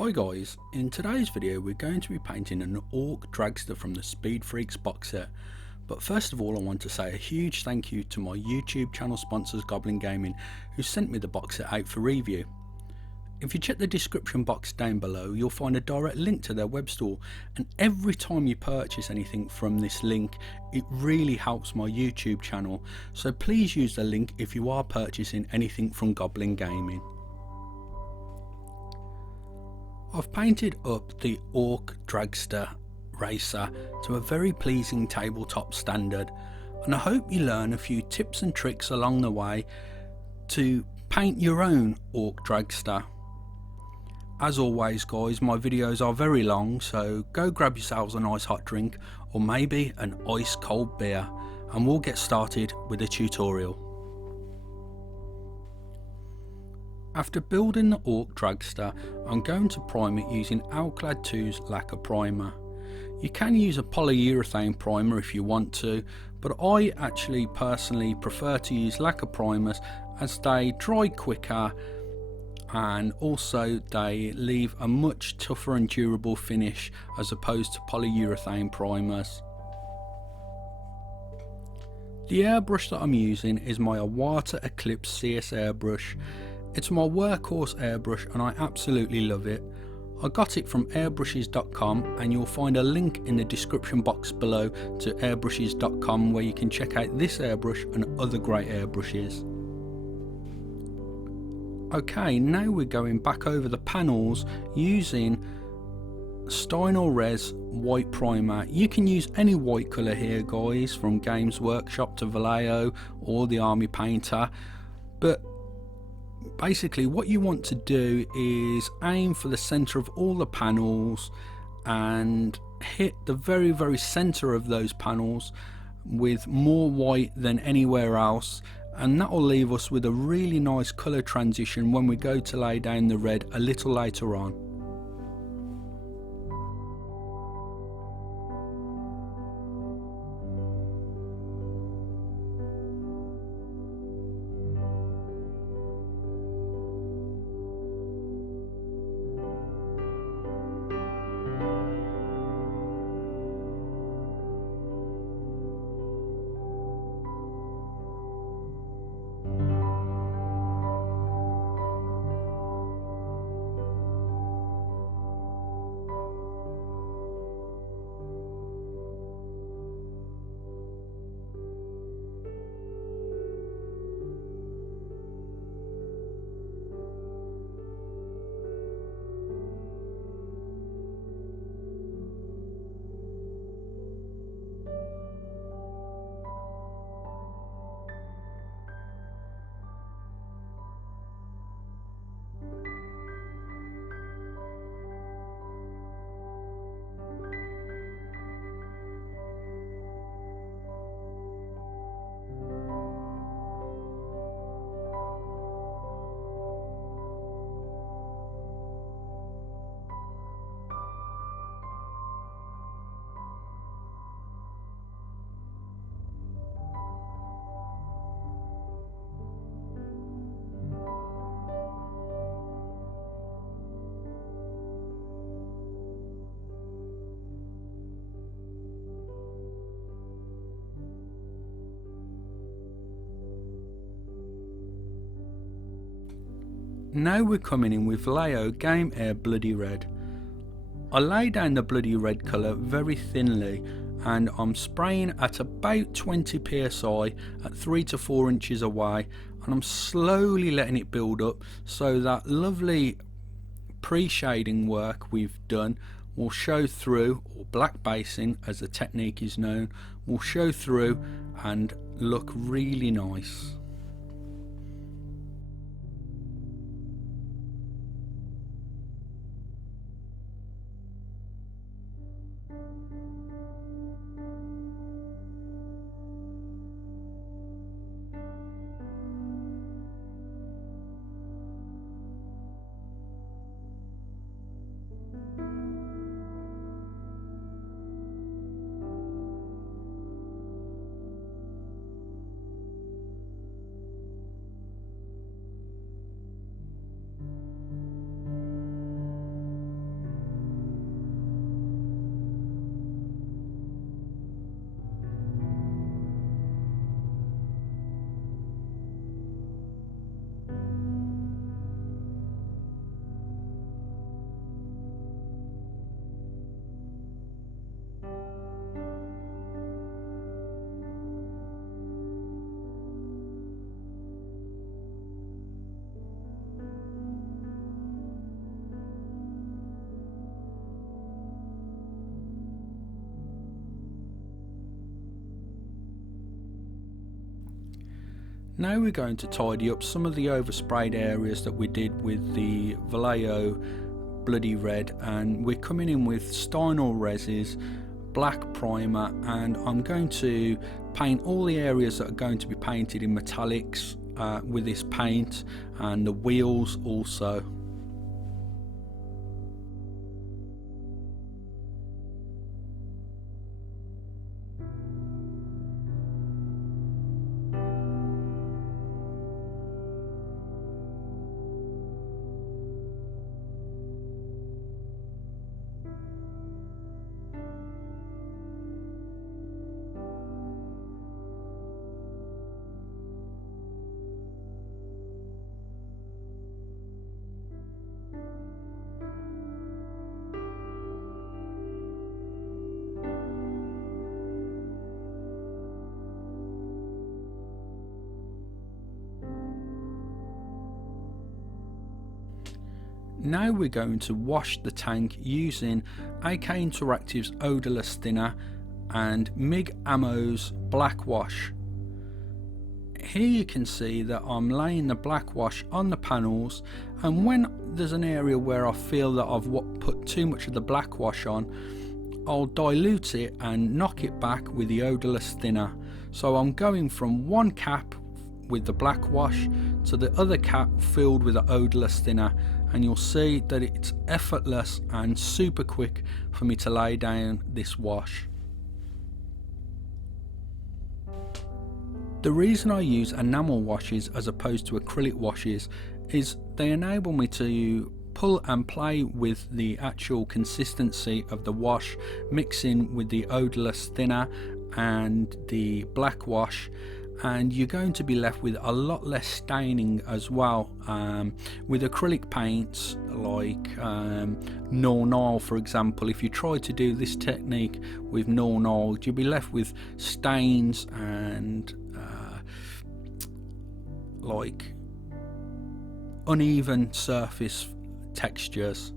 Hi guys, in today's video we're going to be painting an Orc Dragsta from the Speed Freaks box set. But first of all I want to say a huge thank you to my YouTube channel sponsors Goblin Gaming, who sent me the box set out for review. If you check the description box down below you'll find a direct link to their web store, and every time you purchase anything from this link it really helps my YouTube channel, so please use the link if you are purchasing anything from Goblin Gaming. I've painted up the Orc Dragsta racer to a very pleasing tabletop standard, and I hope you learn a few tips and tricks along the way to paint your own Orc Dragsta. As always guys, my videos are very long, so go grab yourselves a nice hot drink or maybe an ice cold beer and we'll get started with the tutorial. After building the Orc Dragsta, I'm going to prime it using Alclad 2's lacquer primer. You can use a polyurethane primer if you want to, but I actually personally prefer to use lacquer primers as they dry quicker and also they leave a much tougher and durable finish as opposed to polyurethane primers. The airbrush that I'm using is my Awata Eclipse CS airbrush. It's my workhorse airbrush and I absolutely love it. I got it from airbrushes.com and you'll find a link in the description box below to airbrushes.com where you can check out this airbrush and other great airbrushes. Okay, now we're going back over the panels using Stynel Res white primer. You can use any white colour here guys, from Games Workshop to Vallejo or the Army Painter, but basically what you want to do is aim for the center of all the panels and hit the very center of those panels with more white than anywhere else, and that will leave us with a really nice color transition when we go to lay down the red a little later on. Now we're coming in with Vallejo Game Air Bloody Red. I lay down the bloody red colour very thinly and I'm spraying at about 20 psi at 3 to 4 inches away, and I'm slowly letting it build up so that lovely pre-shading work we've done will show through, or black basing as the technique is known, will show through and look really nice. Now we're going to tidy up some of the oversprayed areas that we did with the Vallejo Bloody Red, and we're coming in with Stynol reses, black primer, and I'm going to paint all the areas that are going to be painted in metallics with this paint, and the wheels also. Now we're going to wash the tank using AK Interactive's Odorless Thinner and MIG Ammo's Black Wash. Here you can see that I'm laying the black wash on the panels, and when there's an area where I feel that I've put too much of the black wash on, I'll dilute it and knock it back with the Odorless Thinner. So I'm going from one cap with the black wash to the other cap filled with the Odorless Thinner, and you'll see that it's effortless and super quick for me to lay down this wash. The reason I use enamel washes as opposed to acrylic washes is they enable me to pull and play with the actual consistency of the wash, mixing with the Odorless Thinner and the black wash, and you're going to be left with a lot less staining as well. With acrylic paints like enamel, for example, if you try to do this technique with enamel, you'll be left with stains and like uneven surface textures.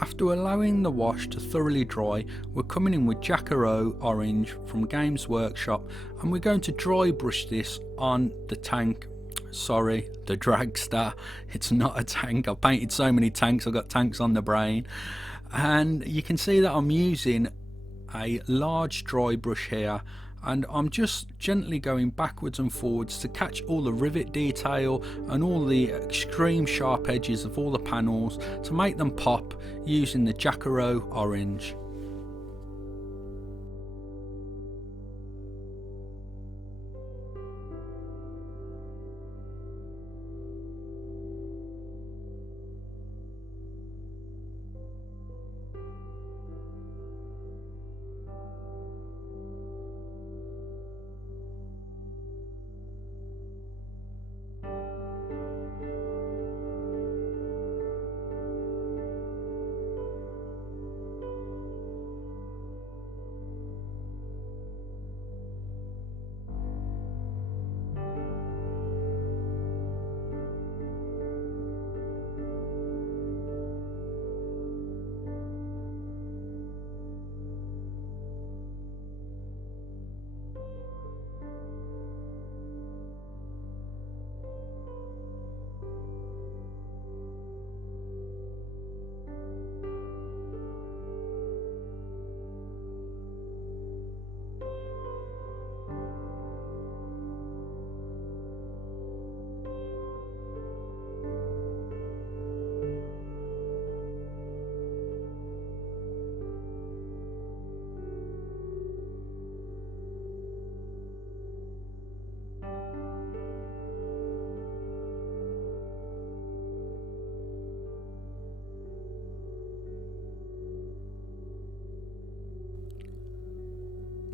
After allowing the wash to thoroughly dry, we're coming in with Jacaro Orange from Games Workshop, and we're going to dry brush this on the tank. Sorry, the Dragsta. It's not a tank. I've painted so many tanks, I've got tanks on the brain. And you can see that I'm using a large dry brush here, and I'm just gently going backwards and forwards to catch all the rivet detail and all the extreme sharp edges of all the panels to make them pop using the Jacaro Orange.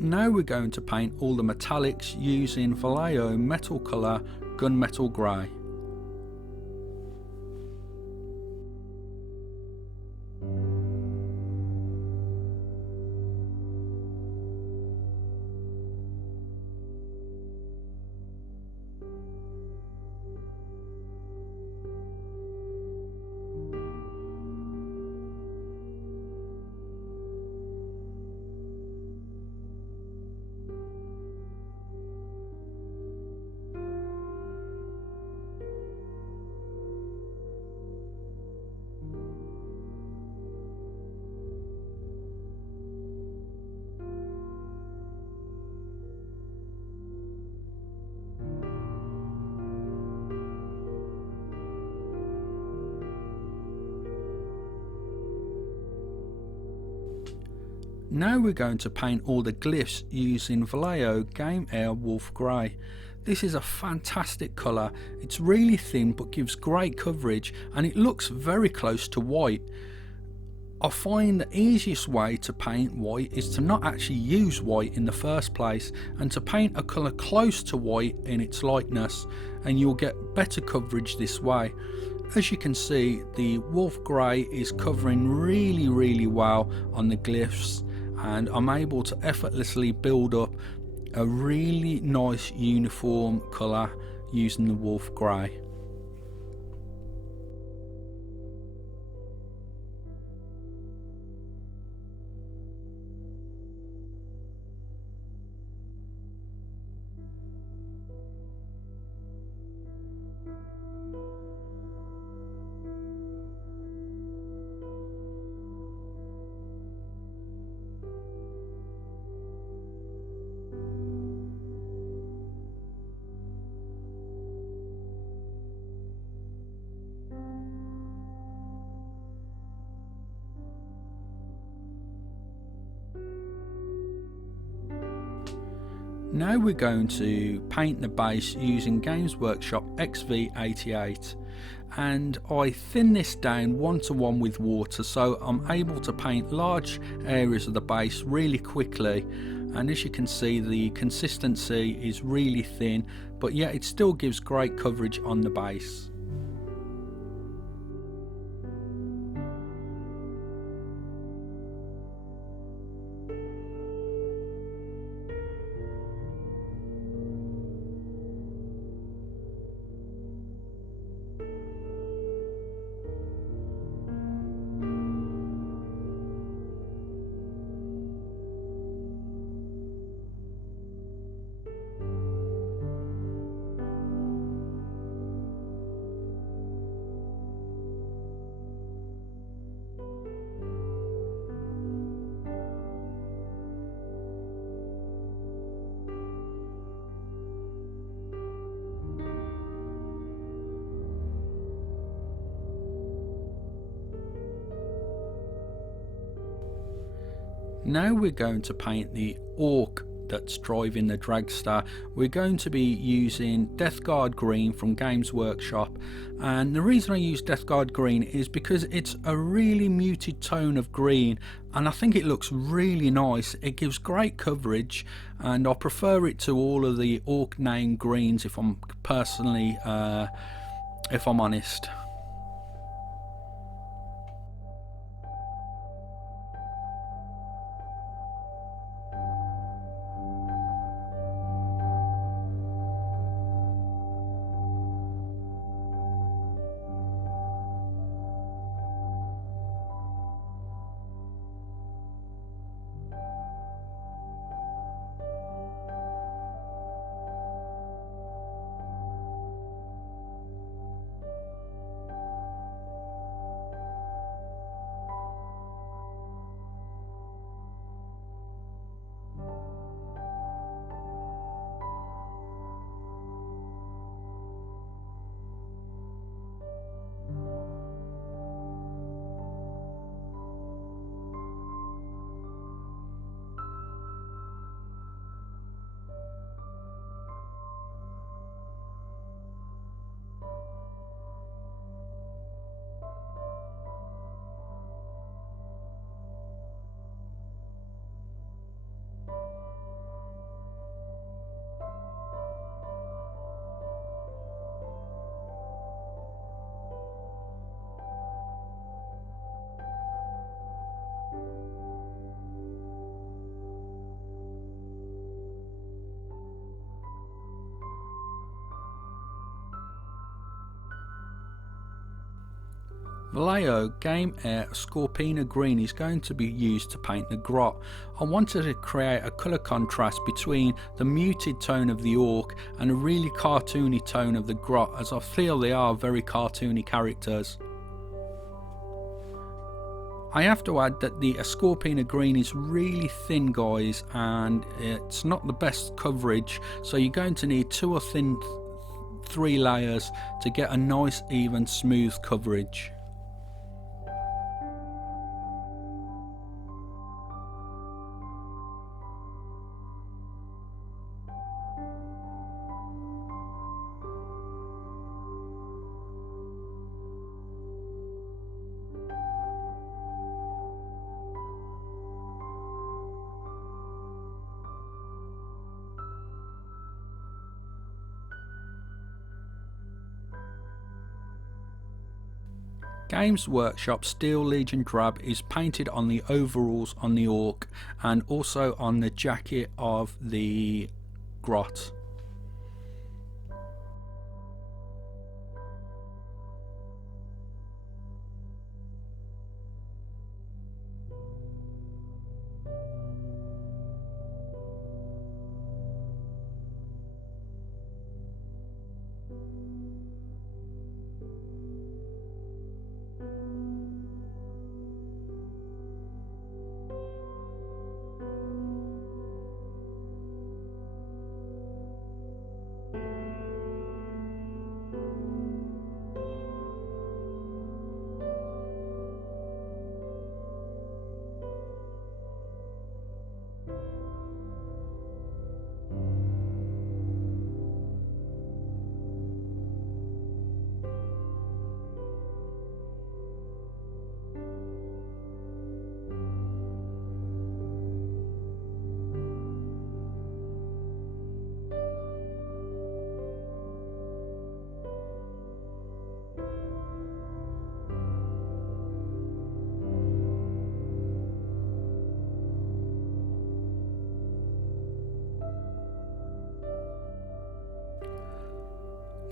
Now we're going to paint all the metallics using Vallejo metal colour gunmetal grey. Now we're going to paint all the glyphs using Vallejo Game Air Wolf Grey. This is a fantastic colour, it's really thin but gives great coverage and it looks very close to white. I find the easiest way to paint white is to not actually use white in the first place and to paint a colour close to white in its likeness, and you'll get better coverage this way. As you can see, the Wolf Grey is covering really well on the glyphs, and I'm able to effortlessly build up a really nice uniform colour using the Wolf Grey. Now we're going to paint the base using Games Workshop XV88, and I thin this down 1:1 with water so I'm able to paint large areas of the base really quickly, and as you can see the consistency is really thin but yet it still gives great coverage on the base. Now we're going to paint the orc that's driving the Dragsta. We're going to be using Death Guard Green from Games Workshop, and the reason I use Death Guard Green is because it's a really muted tone of green and I think it looks really nice. It gives great coverage and I prefer it to all of the orc name greens if I'm honest. Vallejo Game Air Scorpina Green is going to be used to paint the Grot. I wanted to create a colour contrast between the muted tone of the Orc and a really cartoony tone of the Grot, as I feel they are very cartoony characters. I have to add that the Scorpina Green is really thin, guys, and it's not the best coverage, so you're going to need 2 or 3 layers to get a nice even smooth coverage. Games Workshop Steel Legion Drab is painted on the overalls on the Orc and also on the jacket of the Grot.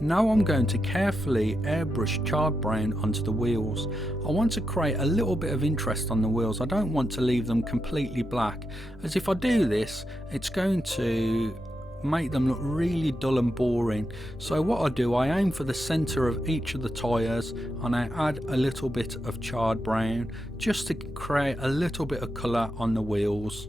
Now I'm going to carefully airbrush charred brown onto the wheels. I want to create a little bit of interest on the wheels. I don't want to leave them completely black, as if I do this it's going to make them look really dull and boring. So what I do, I aim for the centre of each of the tyres and I add a little bit of charred brown just to create a little bit of colour on the wheels.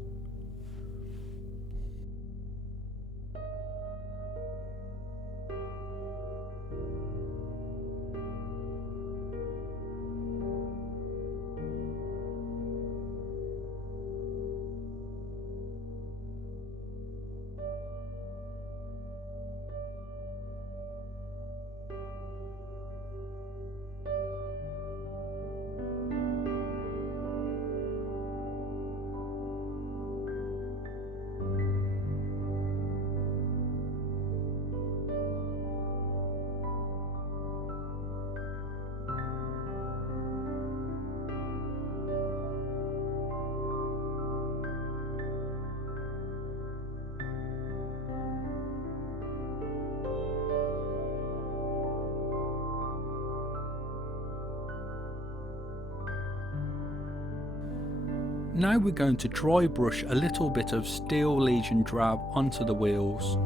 Now we're going to dry brush a little bit of Steel Legion Drab onto the wheels.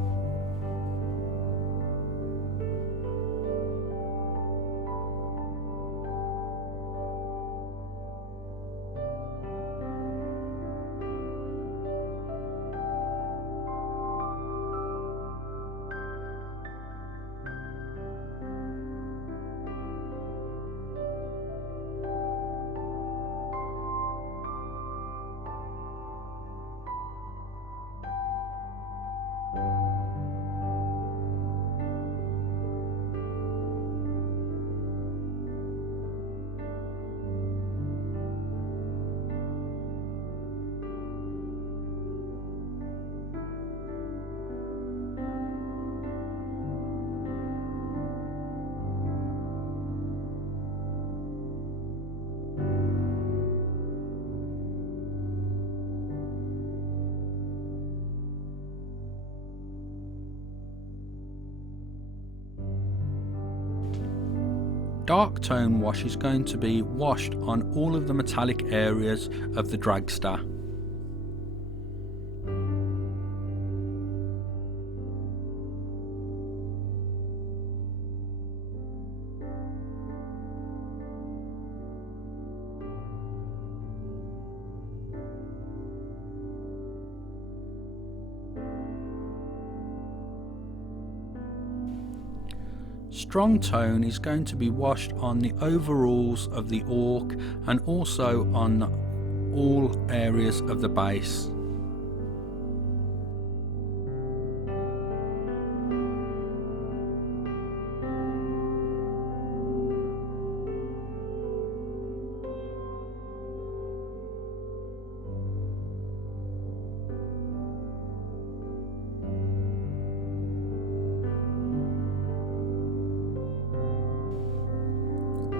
Dark tone wash is going to be washed on all of the metallic areas of the Dragsta. Strong tone is going to be washed on the overalls of the orc and also on all areas of the base.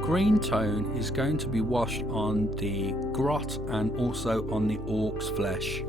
Green tone is going to be washed on the Grot and also on the orc's flesh.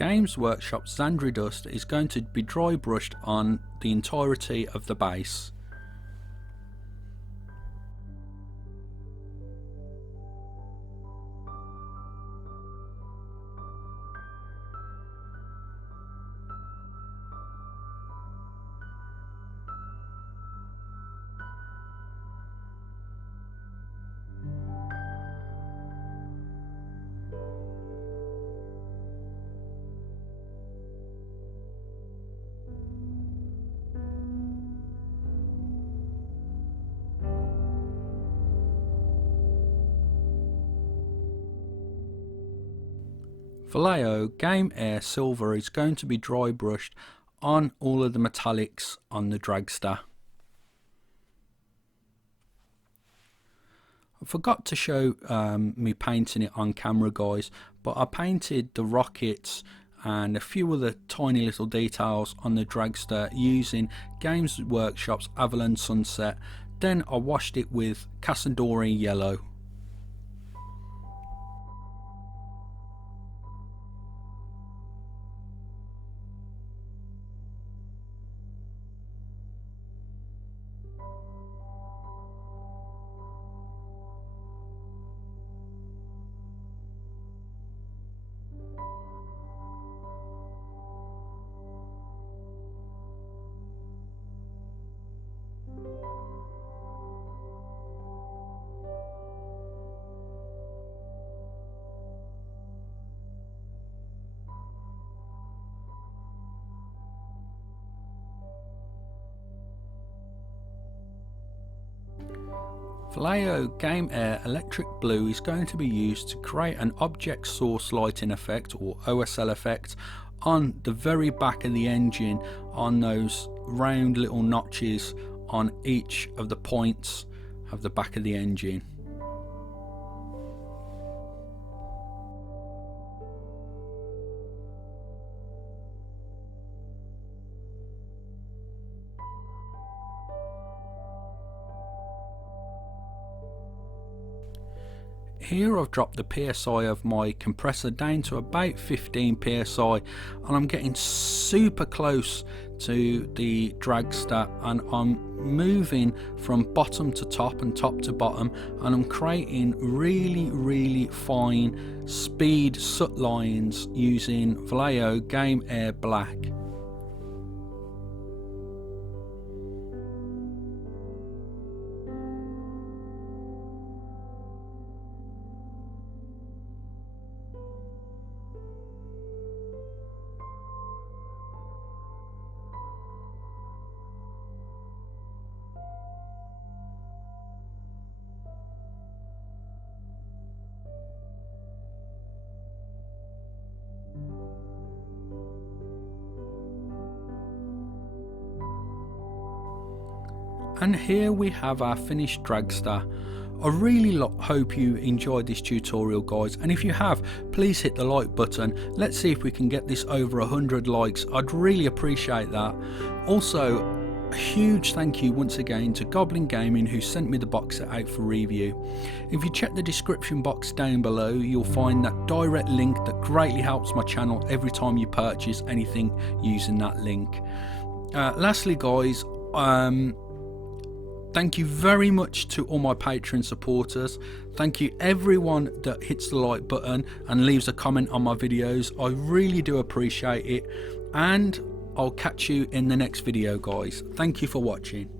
Games Workshop Zandri Dust is going to be dry brushed on the entirety of the base. Vallejo Game Air Silver is going to be dry brushed on all of the metallics on the Dragsta. I forgot to show me painting it on camera, guys, but I painted the rockets and a few other tiny little details on the Dragsta using Games Workshop's Avalon Sunset. Then I washed it with Cassandori Yellow. Vallejo Game Air Electric Blue is going to be used to create an object source lighting effect or OSL effect on the very back of the engine, on those round little notches on each of the points of the back of the engine. here I've dropped the PSI of my compressor down to about 15 PSI, and I'm getting super close to the Dragsta, and I'm moving from bottom to top and top to bottom, and I'm creating really fine speed soot lines using Vallejo Game Air Black. And here we have our finished Dragsta. I really hope you enjoyed this tutorial, guys, and if you have, please hit the like button. Let's see if we can get this over 100 likes. I'd really appreciate that. Also, a huge thank you once again to Goblin Gaming, who sent me the box set out for review. If you check the description box down below, you'll find that direct link that greatly helps my channel every time you purchase anything using that link. Lastly, guys, thank you very much to all my Patreon supporters. Thank you everyone that hits the like button and leaves a comment on my videos. I really do appreciate it, and I'll catch you in the next video, guys. Thank you for watching.